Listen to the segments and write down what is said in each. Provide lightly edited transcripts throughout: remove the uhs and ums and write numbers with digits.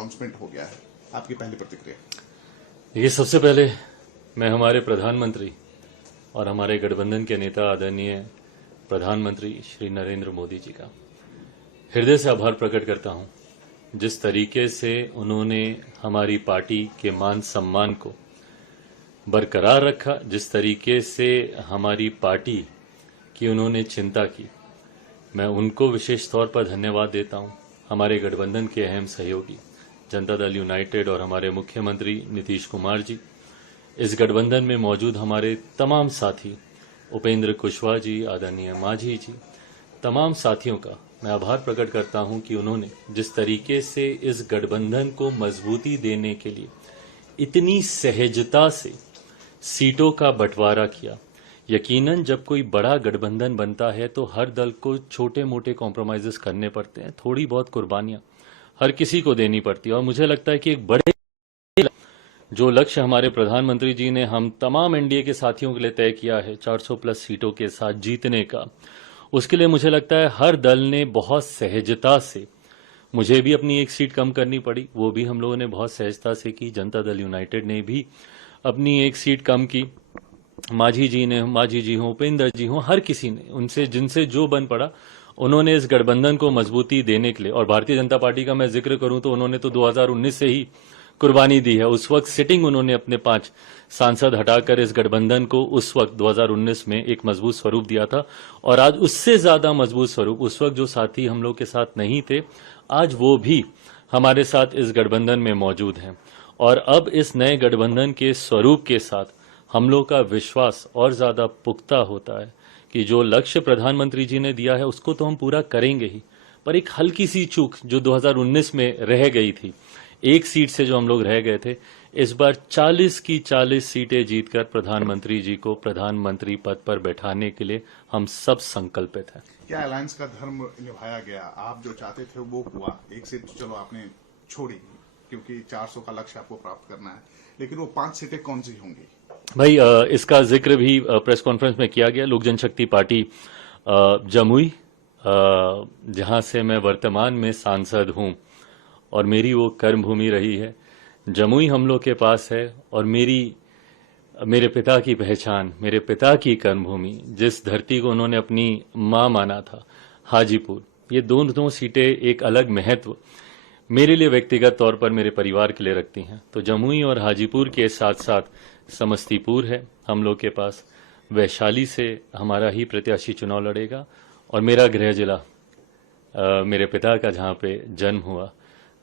Announcement हो गया है, आपकी पहली प्रतिक्रिया? ये सबसे पहले मैं हमारे प्रधानमंत्री और हमारे गठबंधन के नेता आदरणीय प्रधानमंत्री श्री नरेंद्र मोदी जी का हृदय से आभार प्रकट करता हूं। जिस तरीके से उन्होंने हमारी पार्टी के मान सम्मान को बरकरार रखा, जिस तरीके से हमारी पार्टी की उन्होंने चिंता की, मैं उनको विशेष तौर पर धन्यवाद देता हूं। हमारे गठबंधन के अहम सहयोगी जनता दल यूनाइटेड और हमारे मुख्यमंत्री नीतीश कुमार जी, इस गठबंधन में मौजूद हमारे तमाम साथी उपेंद्र कुशवाहा जी, आदरणीय मांझी जी, तमाम साथियों का मैं आभार प्रकट करता हूं कि उन्होंने जिस तरीके से इस गठबंधन को मजबूती देने के लिए इतनी सहजता से सीटों का बंटवारा किया। यकीनन जब कोई बड़ा गठबंधन बनता है तो हर दल को छोटे मोटे कॉम्प्रोमाइजेस करने पड़ते हैं, थोड़ी बहुत कुर्बानियां हर किसी को देनी पड़ती है। और मुझे लगता है कि एक बड़े जो लक्ष्य हमारे प्रधानमंत्री जी ने हम तमाम एनडीए के साथियों के लिए तय किया है 400 प्लस सीटों के साथ जीतने का, उसके लिए मुझे लगता है हर दल ने बहुत सहजता से, मुझे भी अपनी एक सीट कम करनी पड़ी, वो भी हम लोगों ने बहुत सहजता से की। जनता दल यूनाइटेड ने भी अपनी एक सीट कम की। मांझी जी हों, उपेंद्र जी हों, हर किसी ने उनसे जिनसे जो बन पड़ा उन्होंने इस गठबंधन को मजबूती देने के लिए। और भारतीय जनता पार्टी का मैं जिक्र करूं तो उन्होंने तो 2019 से ही कुर्बानी दी है। उस वक्त सिटिंग उन्होंने अपने 5 सांसद हटाकर इस गठबंधन को उस वक्त 2019 में एक मजबूत स्वरूप दिया था। और आज उससे ज्यादा मजबूत स्वरूप, उस वक्त जो साथी हम लोग के साथ नहीं थे, आज वो भी हमारे साथ इस गठबंधन में मौजूद हैं। और अब इस नए गठबंधन के स्वरूप के साथ हम लोग का विश्वास और ज्यादा पुख्ता होता है कि जो लक्ष्य प्रधानमंत्री जी ने दिया है उसको तो हम पूरा करेंगे ही, पर एक हल्की सी चूक जो 2019 में रह गई थी, एक सीट से जो हम लोग रह गए थे, इस बार 40 की 40 सीटें जीतकर प्रधानमंत्री जी को प्रधानमंत्री पद पर बैठाने के लिए हम सब संकल्पित हैं। क्या अलायंस का धर्म निभाया गया? आप जो चाहते थे वो हुआ। एक सीट चलो आपने छोड़ी क्योंकि 400 का लक्ष्य आपको प्राप्त करना है, लेकिन वो 5 सीटें कौन सी होंगी? भाई, इसका जिक्र भी प्रेस कॉन्फ्रेंस में किया गया। लोक जनशक्ति पार्टी जमुई, जहां से मैं वर्तमान में सांसद हूं और मेरी वो कर्म भूमि रही है, जमुई हम लोग के पास है। और मेरे पिता की पहचान, मेरे पिता की कर्मभूमि, जिस धरती को उन्होंने अपनी मां माना था, हाजीपुर, ये दोनों सीटें एक अलग महत्व मेरे लिए व्यक्तिगत तौर पर मेरे परिवार के लिए रखती हैं। तो जमुई और हाजीपुर के साथ साथ समस्तीपुर है हम लोग के पास। वैशाली से हमारा ही प्रत्याशी चुनाव लड़ेगा। और मेरा गृह जिला, मेरे पिता का जहां पे जन्म हुआ,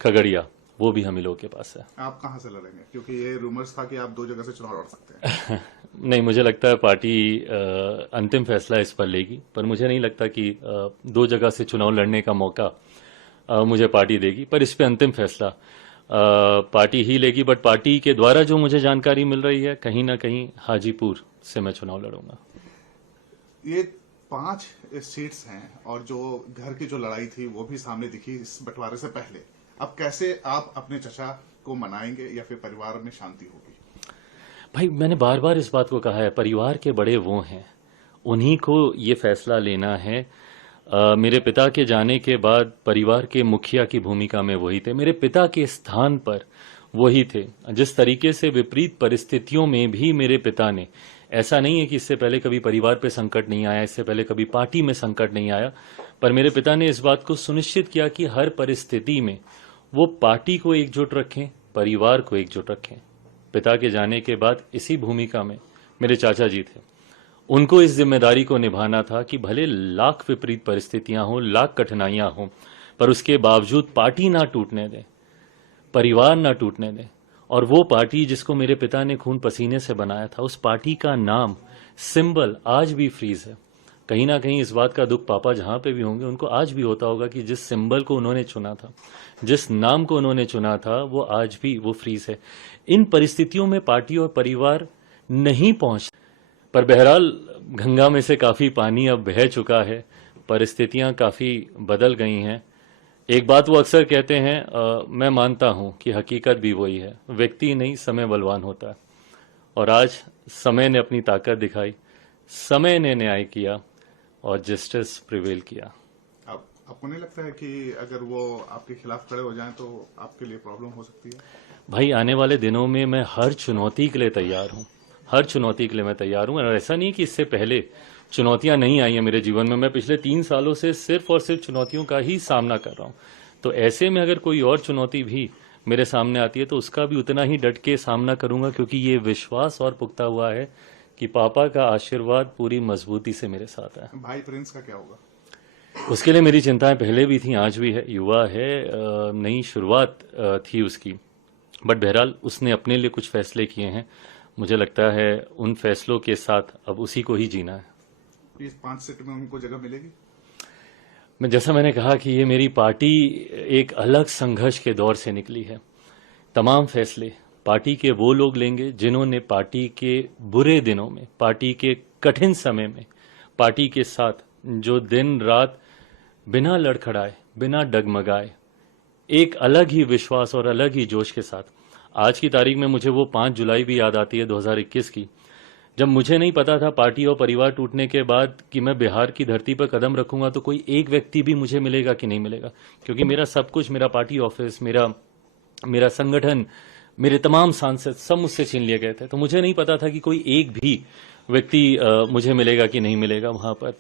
खगड़िया, वो भी हम ही लोग के पास है। आप कहां से लड़ेंगे? क्योंकि ये रूमर्स था कि आप 2 जगह से चुनाव लड़ सकते हैं। नहीं, मुझे लगता है पार्टी अंतिम फैसला इस पर लेगी, पर मुझे नहीं लगता कि 2 जगह से चुनाव लड़ने का मौका मुझे पार्टी देगी। पर इस पे अंतिम फैसला पार्टी ही लेगी। बट पार्टी के द्वारा जो मुझे जानकारी मिल रही है, कहीं ना कहीं हाजीपुर से मैं चुनाव लड़ूंगा। ये 5 सीट्स हैं और जो घर की जो लड़ाई थी वो भी सामने दिखी इस बंटवारे से पहले। अब कैसे आप अपने चचा को मनाएंगे या फिर परिवार में शांति होगी? भाई, मैंने बार बार इस बात को कहा है, परिवार के बड़े वो हैं, उन्हीं को ये फैसला लेना है। मेरे पिता के जाने के बाद परिवार के मुखिया की भूमिका में वही थे, मेरे पिता के स्थान पर वही थे। जिस तरीके से विपरीत परिस्थितियों में भी मेरे पिता ने, ऐसा नहीं है कि इससे पहले कभी परिवार पे संकट नहीं आया, इससे पहले कभी पार्टी में संकट नहीं आया, पर मेरे पिता ने इस बात को सुनिश्चित किया कि हर परिस्थिति में वो पार्टी को एकजुट रखें, परिवार को एकजुट रखें। पिता के जाने के बाद इसी भूमिका में मेरे चाचा जी थे। उनको इस जिम्मेदारी को निभाना था कि भले लाख विपरीत परिस्थितियां हों, लाख कठिनाइयां हों, पर उसके बावजूद पार्टी ना टूटने दें, परिवार ना टूटने दें। और वो पार्टी जिसको मेरे पिता ने खून पसीने से बनाया था, उस पार्टी का नाम, सिंबल आज भी फ्रीज है। कहीं ना कहीं इस बात का दुख पापा जहां पे भी होंगे उनको आज भी होता होगा कि जिस सिंबल को उन्होंने चुना था, जिस नाम को उन्होंने चुना था, वो आज भी वो फ्रीज है। इन परिस्थितियों में पार्टी और परिवार नहीं पहुंच, पर बहरहाल गंगा में से काफी पानी अब बह चुका है, परिस्थितियां काफी बदल गई हैं। एक बात वो अक्सर कहते हैं, मैं मानता हूं कि हकीकत भी वही है, व्यक्ति नहीं समय बलवान होता है। और आज समय ने अपनी ताकत दिखाई, समय ने न्याय किया और जस्टिस प्रिवेल किया। अब आपको नहीं लगता है कि अगर वो आपके खिलाफ खड़े हो जाएं तो आपके लिए प्रॉब्लम हो सकती है? भाई आने वाले दिनों में मैं हर चुनौती के लिए तैयार हूं, हर चुनौती के लिए मैं तैयार हूं। और ऐसा नहीं कि इससे पहले चुनौतियां नहीं आई हैं मेरे जीवन में। मैं पिछले 3 सालों से सिर्फ और सिर्फ चुनौतियों का ही सामना कर रहा हूं। तो ऐसे में अगर कोई और चुनौती भी मेरे सामने आती है तो उसका भी उतना ही डट के सामना करूंगा, क्योंकि ये विश्वास और पुख्ता हुआ है कि पापा का आशीर्वाद पूरी मजबूती से मेरे साथ है। भाई प्रिंस का क्या होगा? उसके लिए मेरी चिंताएं पहले भी थी, आज भी है। युवा है, नई शुरुआत थी उसकी, बट बहरहाल उसने अपने लिए कुछ फैसले किए हैं। मुझे लगता है उन फैसलों के साथ अब उसी को ही जीना है। इस 5 सीट में उनको जगह मिलेगी? जैसा मैंने कहा कि ये मेरी पार्टी एक अलग संघर्ष के दौर से निकली है। तमाम फैसले पार्टी के वो लोग लेंगे जिन्होंने पार्टी के बुरे दिनों में, पार्टी के कठिन समय में पार्टी के साथ जो दिन रात बिना लड़खड़ाए, बिना डगमगाए, एक अलग ही विश्वास और अलग ही जोश के साथ। आज की तारीख में मुझे वो 5 जुलाई भी याद आती है 2021 की, जब मुझे नहीं पता था पार्टी और परिवार टूटने के बाद कि मैं बिहार की धरती पर कदम रखूंगा तो कोई एक व्यक्ति भी मुझे मिलेगा कि नहीं मिलेगा। क्योंकि मेरा सब कुछ, मेरा पार्टी ऑफिस, मेरा संगठन, मेरे तमाम सांसद सब मुझसे छीन लिए गए थे। तो मुझे नहीं पता था कि कोई एक भी व्यक्ति मुझे मिलेगा कि नहीं मिलेगा वहां पर।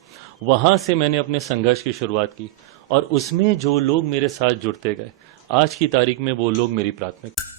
वहां से मैंने अपने संघर्ष की शुरुआत की और उसमें जो लोग मेरे साथ जुड़ते गए, आज की तारीख में वो लोग मेरी प्राथमिकता।